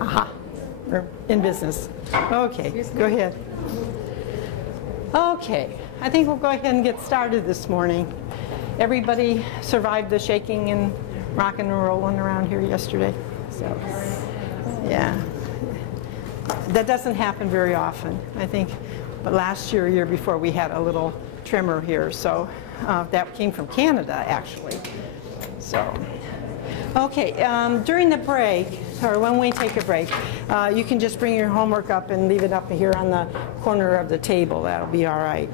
Aha, we're in business. Okay, go ahead. Okay, I think we'll go ahead and get started this morning. Everybody survived the shaking and rocking and rolling around here yesterday. So, yeah. That doesn't happen very often, I think. But last year, year before, we had a little tremor here. So that came from Canada, actually. So, okay, during the break, or when we take a break, you can just bring your homework up and leave it up here on the corner of the table. That'll be all right.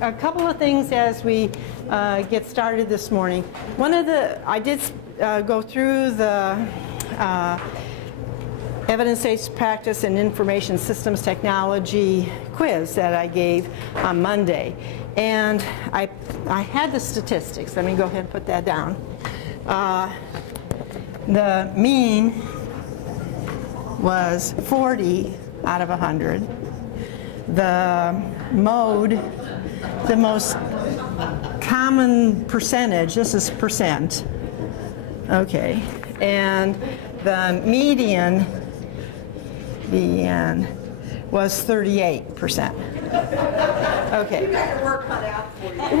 A couple of things as we get started this morning. I did go through the evidence-based practice and information systems technology quiz that I gave on Monday. And I had the statistics. Let me go ahead and put that down. The mean was 40 out of 100. The mode, the most common percentage, this is percent, okay, and the median was 38%. Okay. You got your work cut out for you.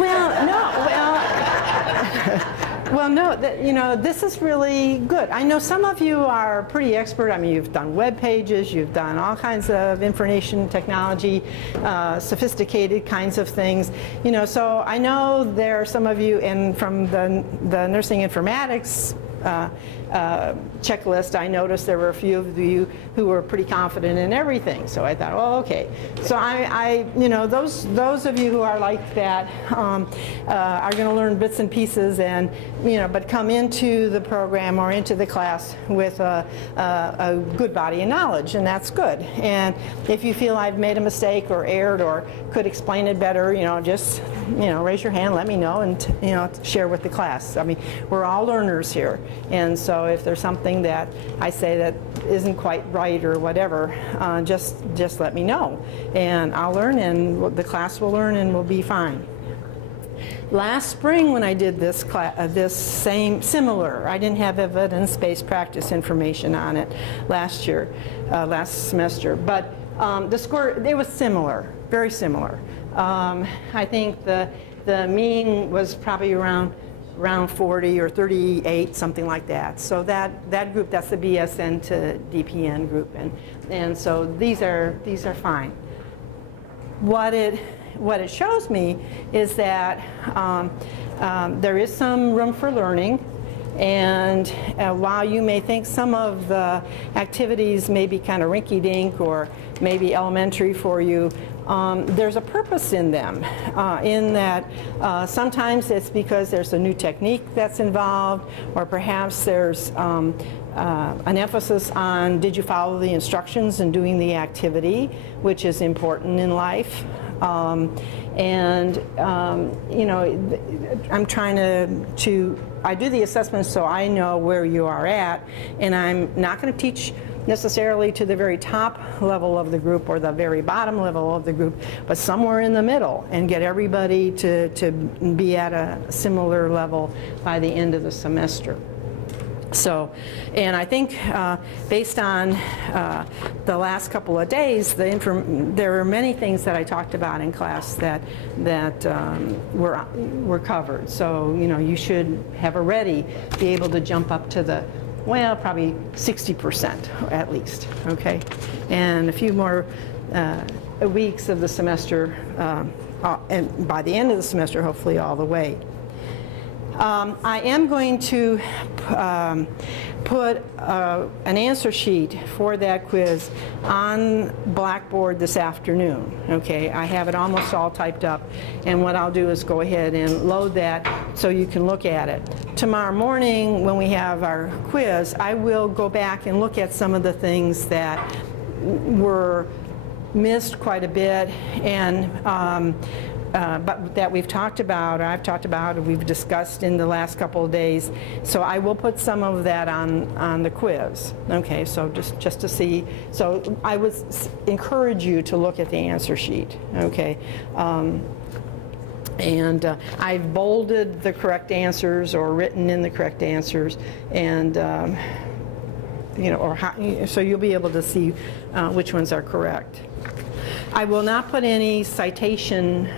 Well, no, you know, this is really good. I know some of you are pretty expert. I mean, you've done web pages, you've done all kinds of information technology, sophisticated kinds of things. You know, so I know there are some of you, and from the nursing informatics checklist, I noticed there were a few of you who were pretty confident in everything. So I thought, oh, okay. So you know, those of you who are like that are going to learn bits and pieces, and you know, but come into the program or into the class with a good body of knowledge, and that's good. And if you feel I've made a mistake or erred or could explain it better, you know, just raise your hand, let me know, and you know, share with the class. I mean, we're all learners here, and so if there's something that I say that isn't quite right or whatever, just let me know, and I'll learn, and the class will learn, and we'll be fine. Last spring, when I did this similar, I didn't have evidence-based practice information on it last semester, but the score, it was similar, very similar. I think the mean was probably around 40 or 38, something like that. So that group, that's the BSN to DPN group, and so these are fine. What it shows me is that there is some room for learning, and while you may think some of the activities may be kind of rinky-dink or maybe elementary for you, there's a purpose in them, in that sometimes it's because there's a new technique that's involved, or perhaps there's an emphasis on did you follow the instructions in doing the activity, which is important in life. You know, I'm trying I do the assessment so I know where you are at, and I'm not going to teach necessarily to the very top level of the group or the very bottom level of the group, but somewhere in the middle, and get everybody to be at a similar level by the end of the semester. So, and I think based on the last couple of days, there are many things that I talked about in class that were covered. So, you know, you should have already be able to jump up to the, well, probably 60% at least, okay? And a few more weeks of the semester, and by the end of the semester, hopefully all the way. I am going to put an answer sheet for that quiz on Blackboard this afternoon. Okay, I have it almost all typed up, and what I'll do is go ahead and load that so you can look at it. Tomorrow morning, when we have our quiz, I will go back and look at some of the things that were missed quite a bit, and but that we've talked about, or I've talked about, or we've discussed in the last couple of days. So I will put some of that on the quiz. Okay, so just to see. So I would encourage you to look at the answer sheet. Okay. And I've bolded the correct answers or written in the correct answers, and you know, or how, so you'll be able to see which ones are correct. I will not put any citation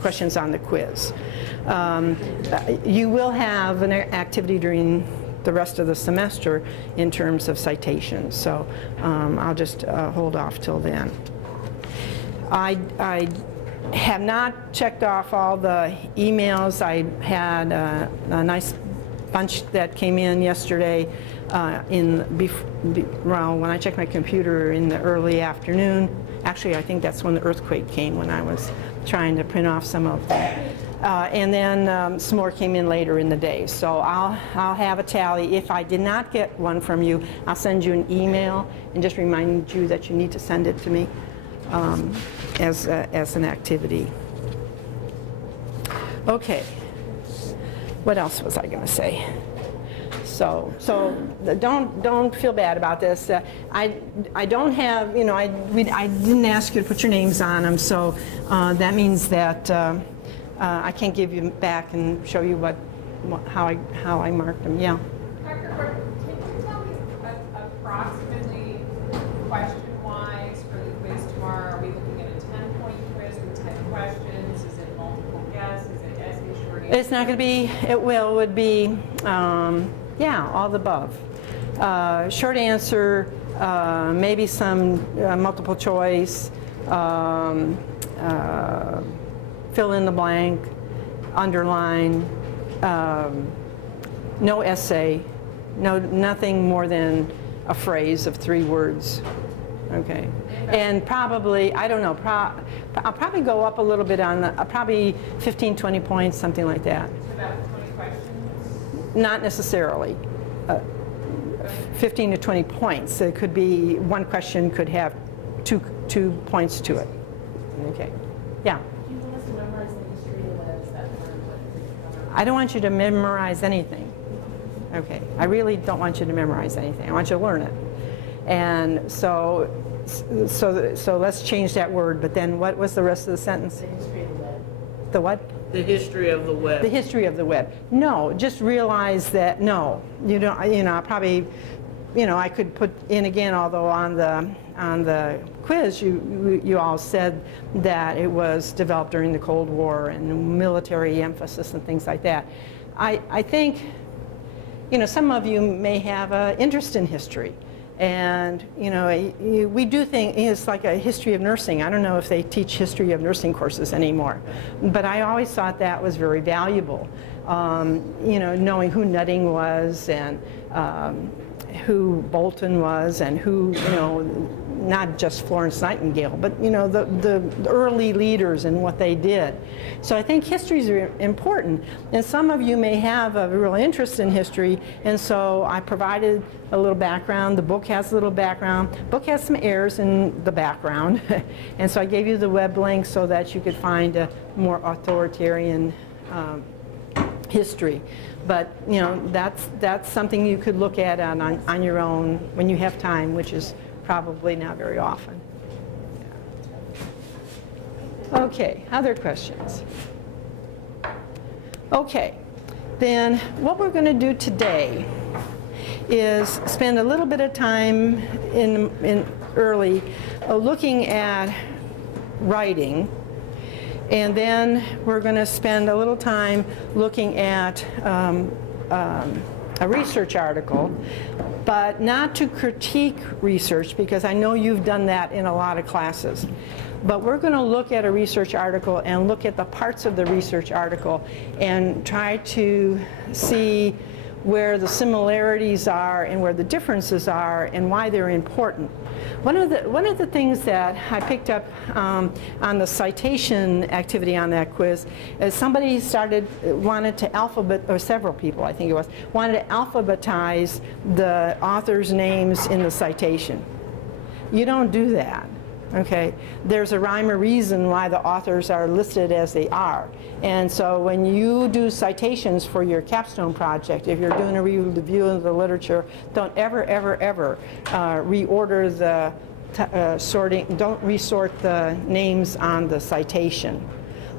questions on the quiz. You will have an activity during the rest of the semester in terms of citations, so I'll just hold off till then. I have not checked off all the emails. I had a nice bunch that came in yesterday well, when I checked my computer in the early afternoon. Actually, I think that's when the earthquake came, when I was trying to print off some of them. And then some more came in later in the day. So I'll have a tally. If I did not get one from you, I'll send you an email and just remind you that you need to send it to me as an activity. Okay. What else was I going to say? So don't feel bad about this. I don't have, you know, I didn't ask you to put your names on them, so that means that I can't give you back and show you how I marked them. Yeah. Dr. Gordon, can you tell me approximately, question-wise, for the quiz tomorrow? Are we looking at a 10-point quiz with 10 questions? Is it multiple guess? Is it essay short answer? It's not going to be. It would be. Yeah, all the above. Short answer, maybe some multiple choice, fill in the blank, underline, no essay, nothing more than a phrase of 3 words. Okay, and probably, I don't know, I'll probably go up a little bit on the, probably 15, 20 points, something like that. It's about 20 questions? Not necessarily. 15 to 20 points. It could be, one question could have two points to it. Okay. Yeah? Do you want us to memorize the history of the web? Is that what I don't want you to memorize anything. Okay. I really don't want you to memorize anything. I want you to learn it. And so let's change that word, but then what was the rest of the sentence? the history of the web? The what? The history of the web. The history of the web. No, just realize that no, you don't. You know, probably, you know, I could put in again. Although on the quiz, you all said that it was developed during the Cold War and military emphasis and things like that. I think, you know, some of you may have an interest in history. And, you know, we do think it's like a history of nursing. I don't know if they teach history of nursing courses anymore. But I always thought that was very valuable. You know, knowing who Nutting was and who Bolton was and who, you know, not just Florence Nightingale, but, you know, the early leaders and what they did. So I think history is important. And some of you may have a real interest in history, and so I provided a little background. The book has a little background. The book has some errors in the background. And so I gave you the web link so that you could find a more authoritarian history. But, you know, that's something you could look at on your own when you have time, which is probably not very often. Okay, other questions? Okay, then what we're going to do today is spend a little bit of time in early looking at writing, and then we're going to spend a little time looking at a research article, but not to critique research, because I know you've done that in a lot of classes. But we're going to look at a research article and look at the parts of the research article and try to see where the similarities are and where the differences are and why they're important. One of the things that I picked up on the citation activity on that quiz is somebody wanted to alphabet, or several people I think it was, wanted to alphabetize the authors' names in the citation. You don't do that. Okay, there's a rhyme or reason why the authors are listed as they are. And so when you do citations for your capstone project, if you're doing a review of the literature, don't ever, ever, ever reorder the sorting, don't resort the names on the citation.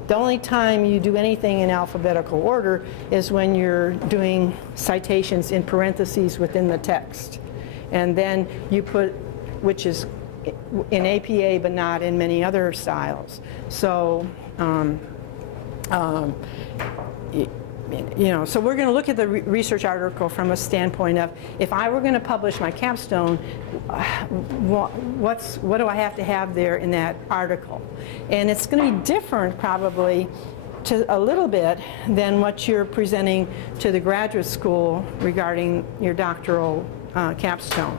The only time you do anything in alphabetical order is when you're doing citations in parentheses within the text. And then you put, which is in APA but not in many other styles. So, you know, so we're going to look at the research article from a standpoint of, if I were going to publish my capstone, what do I have to have there in that article? And it's going to be different probably to a little bit than what you're presenting to the graduate school regarding your doctoral capstone.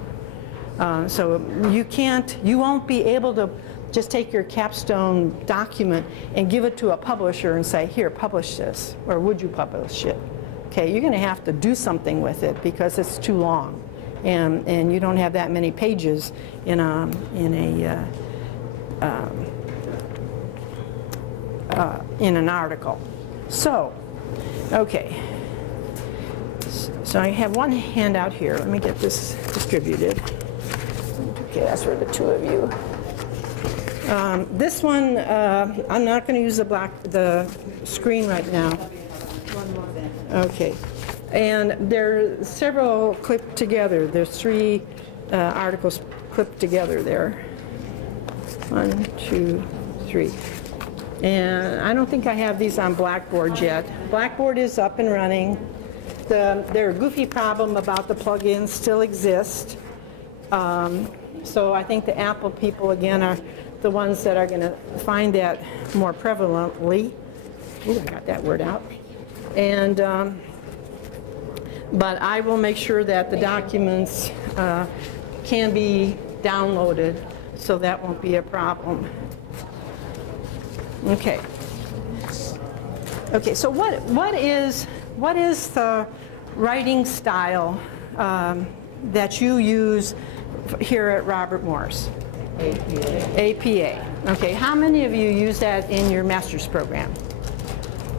So you won't be able to just take your capstone document and give it to a publisher and say, here, publish this, or would you publish it? Okay, you're going to have to do something with it because it's too long, and you don't have that many pages in an article. So, okay. So I have one handout here. Let me get this distributed. Okay, that's for the two of you. This one, I'm not going to use the screen right now. Okay. And there are several clipped together. There's 3 articles clipped together there. 1, 2, 3. And I don't think I have these on Blackboard yet. Blackboard is up and running. Their goofy problem about the plugins still exists. So I think the Apple people, again, are the ones that are going to find that more prevalently. Ooh, I got that word out. And, but I will make sure that the documents can be downloaded, so that won't be a problem. Okay. Okay, so what is the writing style that you use here at Robert Morris? APA. Okay, how many of you use that in your master's program?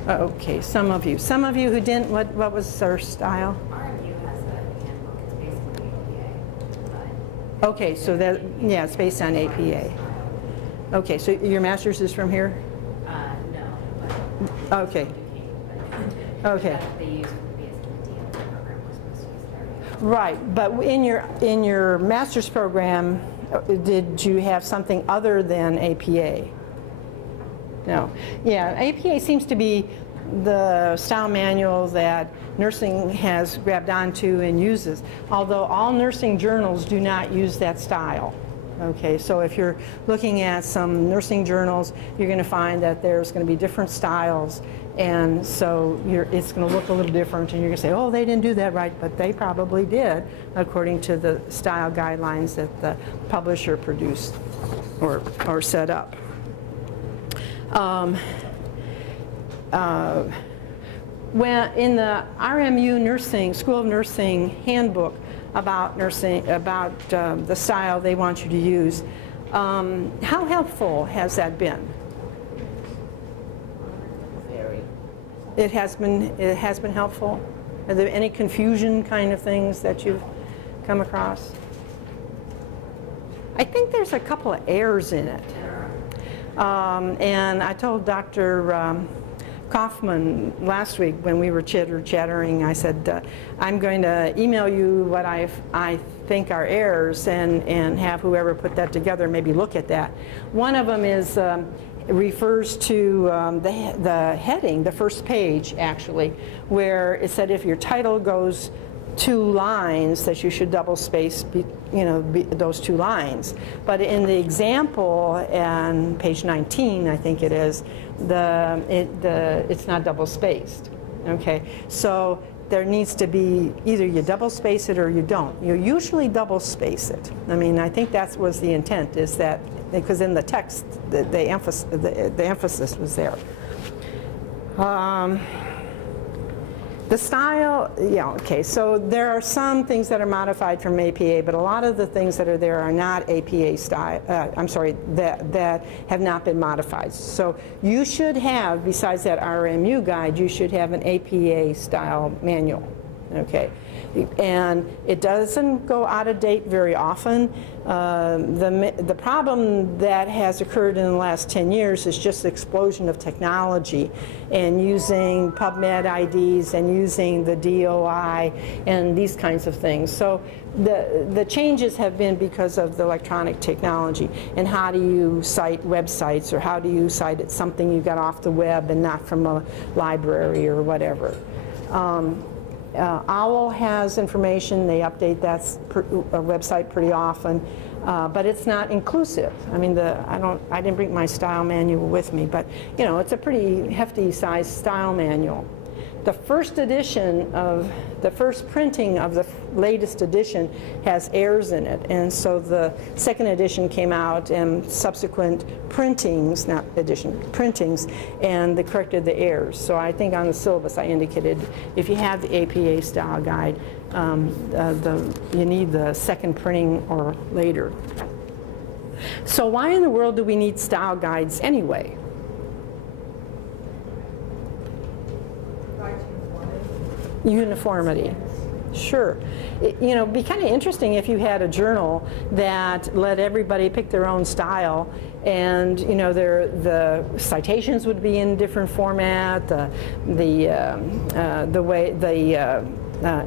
Okay, some of you. Some of you who didn't, what was their style? RMU has a handbook, it's basically APA. Okay, so that, yeah, it's based on APA. Okay, so your master's is from here? No, but Okay. Okay. they use the BSD program we're supposed to use there. Right, but in your master's program, did you have something other than APA? No. Yeah, APA seems to be the style manual that nursing has grabbed onto and uses, although all nursing journals do not use that style. Okay, so if you're looking at some nursing journals, you're going to find that there's going to be different styles, and so it's going to look a little different, and you're going to say, oh, they didn't do that right, but they probably did, according to the style guidelines that the publisher produced or set up. When in the RMU Nursing, School of Nursing handbook about nursing, about the style they want you to use, how helpful has that been? Very. It has been helpful? Are there any confusion kind of things that you've come across? I think there's a couple of errors in it. And I told Dr. Kaufman last week when we were chattering, I said, I'm going to email you what I think are errors and have whoever put that together maybe look at that. One of them is refers to the heading, the first page actually, where it said if your title goes 2 lines that you should double space those 2 lines. But in the example on page 19, I think it is, it's not double spaced. Okay, so there needs to be either you double space it or you don't. You usually double space it. I mean, I think that was the intent, is that because in the text the emphasis was there. The style, yeah, okay, so there are some things that are modified from APA, but a lot of the things that are there are not APA style, I'm sorry, that have not been modified. So you should have, besides that RMU guide, you should have an APA style manual. Okay, and it doesn't go out of date very often. The problem that has occurred in the last 10 years is just the explosion of technology and using PubMed IDs and using the DOI and these kinds of things. So the changes have been because of the electronic technology. And how do you cite websites, or how do you cite it something you got off the web and not from a library or whatever. OWL has information. They update that website pretty often, but it's not inclusive. I mean, I didn't bring my style manual with me, but you know, it's a pretty hefty sized style manual. The first edition of the first printing of the latest edition has errors in it, and so the second edition came out and subsequent printings, not edition, printings, and they corrected the errors. So I think on the syllabus I indicated if you have the APA style guide, you need the second printing or later. So why in the world do we need style guides anyway? Uniformity. Sure. You know, it'd be kind of interesting if you had a journal that let everybody pick their own style, and you know, the citations would be in different format, the way the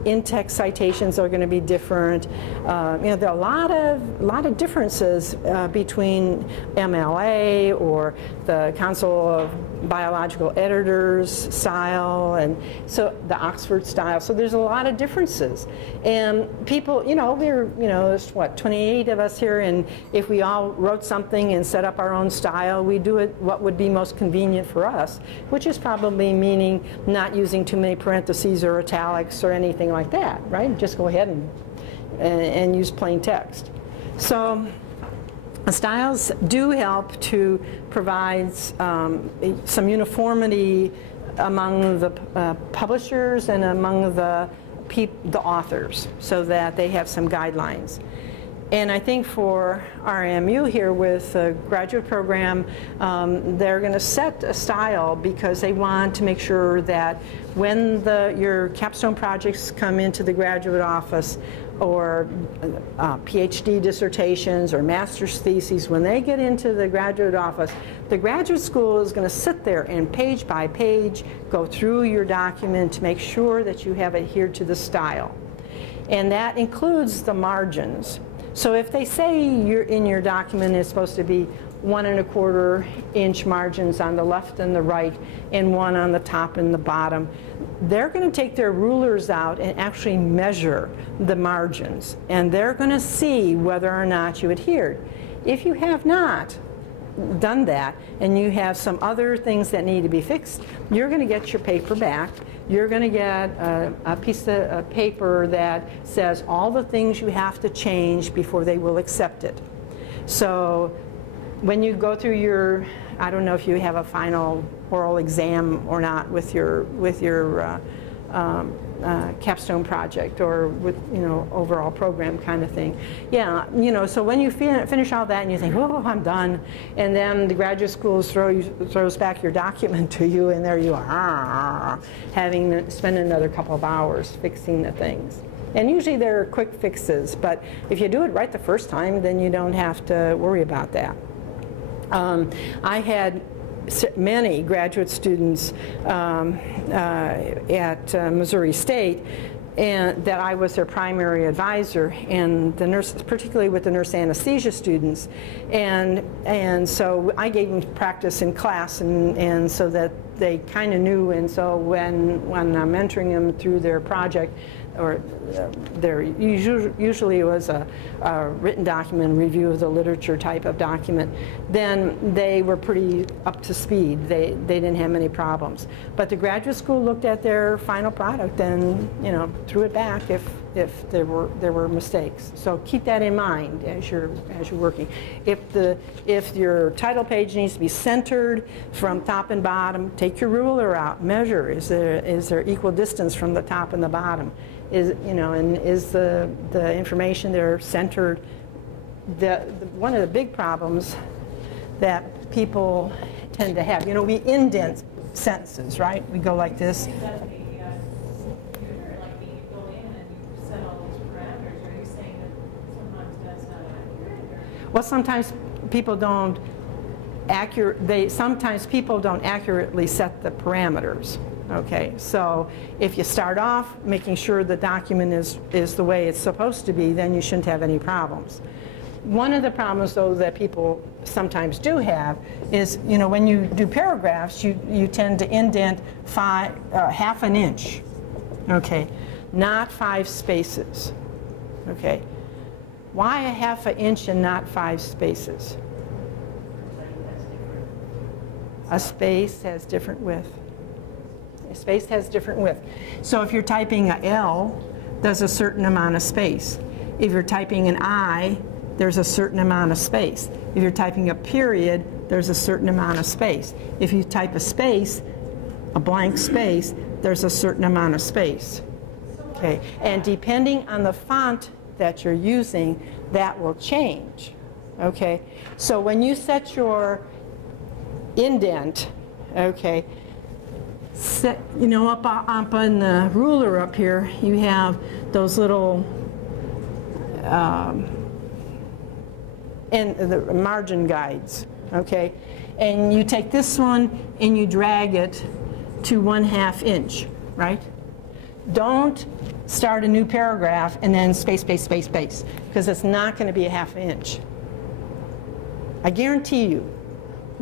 in-text citations are going to be different. You know, there are a lot of differences between MLA or the Council of Biological Editors style, and so the Oxford style. So there's a lot of differences, and people, you know, there's what, 28 of us here, and if we all wrote something and set up our own style, we do it what would be most convenient for us, which is probably meaning not using too many parentheses or italics or anything like that, right? Just go ahead and use plain text. So styles do help to provide some uniformity among the publishers and among the authors, so that they have some guidelines. And I think for RMU here with the graduate program, they're going to set a style because they want to make sure that when your capstone projects come into the graduate office, or PhD dissertations or master's theses, when they get into the graduate office, the graduate school is going to sit there and page by page go through your document to make sure that you have adhered to the style. And that includes the margins. So if they say in your document is supposed to be 1 1/4 inch margins on the left and the right, and 1 on the top and the bottom, they're going to take their rulers out and actually measure the margins, and they're going to see whether or not you adhered. If you have not done that, and you have some other things that need to be fixed, you're going to get your paper back. You're going to get a piece of paper that says all the things you have to change before they will accept it. So when you go through your, I don't know if you have a final oral exam or not with your capstone project, or with, you know, overall program kind of thing. Yeah, you know, so when you finish all that and you think, oh, I'm done, and then the graduate school throws back your document to you, and there you are, having to spend another couple of hours fixing the things. And usually they're quick fixes, but if you do it right the first time, then you don't have to worry about that. I had many graduate students at Missouri State, and that I was their primary advisor, and the nurses, particularly with the nurse anesthesia students, and so I gave them practice in class, and so that they kind of knew, and so when I'm mentoring them through their project, or there usually was a written document, review of the literature type of document, then they were pretty up to speed. They didn't have many problems. But the graduate school looked at their final product and, you know, threw it back if there were mistakes. So keep that in mind as you're working. If your title page needs to be centered from top and bottom, take your ruler out, measure. Is there equal distance from the top and the bottom? And is the information there centered? One of the big problems that people tend to have, we indent sentences, right? We go like this. Well, sometimes people don't sometimes people don't accurately set the parameters. Okay, so if you start off making sure the document is the way it's supposed to be, then you shouldn't have any problems. One of the problems, though, that people sometimes do have is, when you do paragraphs, you tend to indent half an inch, okay, not 5 spaces, okay. Why a half an inch and not 5 spaces? A space has different width. A space has different width. So if you're typing a L, there's a certain amount of space. If you're typing an I, there's a certain amount of space. If you're typing a period, there's a certain amount of space. If you type a space, a blank space, there's a certain amount of space. Okay, and depending on the font that you're using, that will change. Okay, so when you set your indent, okay, up on the ruler up here, you have those little and the margin guides, okay, and you take this one and you drag it to 1/2 inch, right? Don't start a new paragraph and then space, space, space, space, because it's not going to be a 1/2 inch. I guarantee you.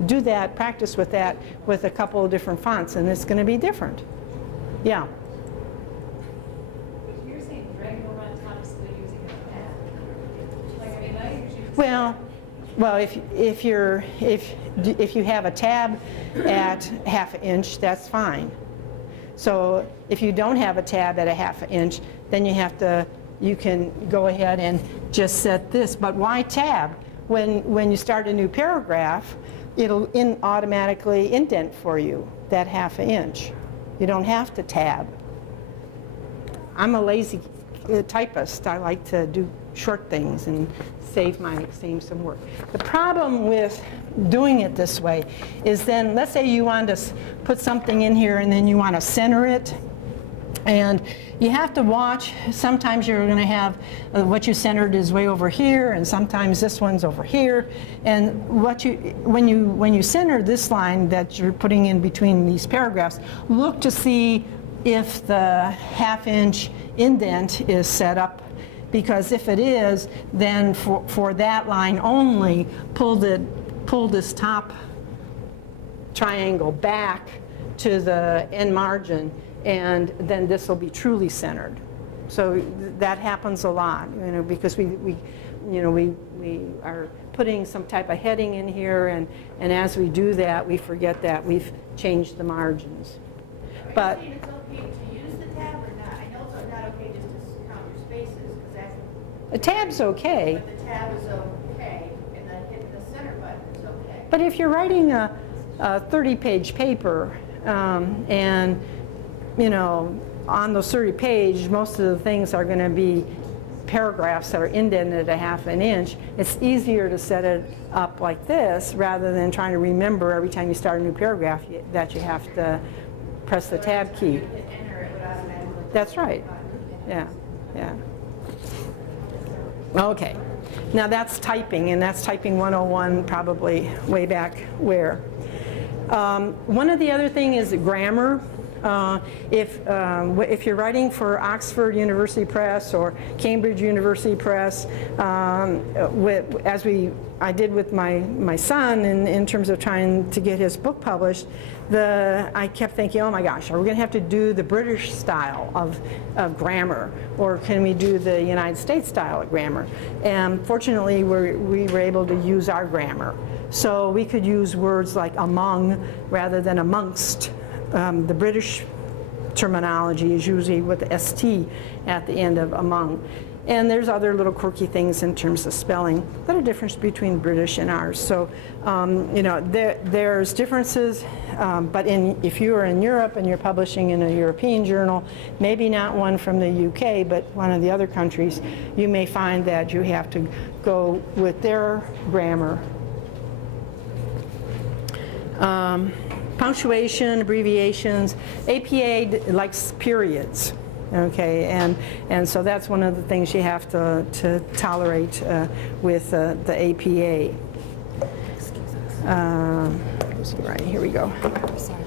Do that, practice with that with a couple of different fonts, and it's going to be different. Yeah? You're saying drag over on top so they're using a tab. Like, I mean, I usually... Well, if you have a tab at 1/2 inch, that's fine. So if you don't have a tab at a 1/2 inch, then you can go ahead and just set this. But why tab? When you start a new paragraph, it'll automatically indent for you that 1/2 inch. You don't have to tab. I'm a lazy typist. I like to do short things and save some work. The problem with doing it this way is then, let's say you want to put something in here and then you want to center it. And you have to watch. Sometimes you're going to have what you centered is way over here, and sometimes this one's over here. And when you center this line that you're putting in between these paragraphs, look to see if the 1/2 inch indent is set up. Because if it is, then for that line only, pull this top triangle back to the end margin, and then this will be truly centered. So that happens a lot, because we are putting some type of heading in here, and as we do that, we forget that we've changed the margins. But Are you saying it's okay to use the tab or not? I know it's not okay just to count your spaces, because that's... a tab's okay. But the tab is okay, and then hitting the center button is okay. But if you're writing a 30-page paper, and on those 30 pages, most of the things are going to be paragraphs that are indented a 1/2 inch. It's easier to set it up like this rather than trying to remember every time you start a new paragraph that you have to press the tab key. You hit enter, it would automatically... That's right. Yeah, yeah. Okay. Now that's typing, and that's typing 101 probably way back where. One of the other thing is grammar. If you're writing for Oxford University Press or Cambridge University Press, I did with my son in terms of trying to get his book published, I kept thinking, oh my gosh, are we going to have to do the British style of grammar, or can we do the United States style of grammar? And fortunately, we were able to use our grammar. So we could use words like among rather than amongst. The British terminology is usually with the ST at the end of among. And there's other little quirky things in terms of spelling that are different between British and ours. So, there's differences, but if you are in Europe and you're publishing in a European journal, maybe not one from the UK, but one of the other countries, you may find that you have to go with their grammar. Punctuation, abbreviations. APA likes periods, Okay, and so that's one of the things you have to tolerate with the APA. Right, here we go. Sorry.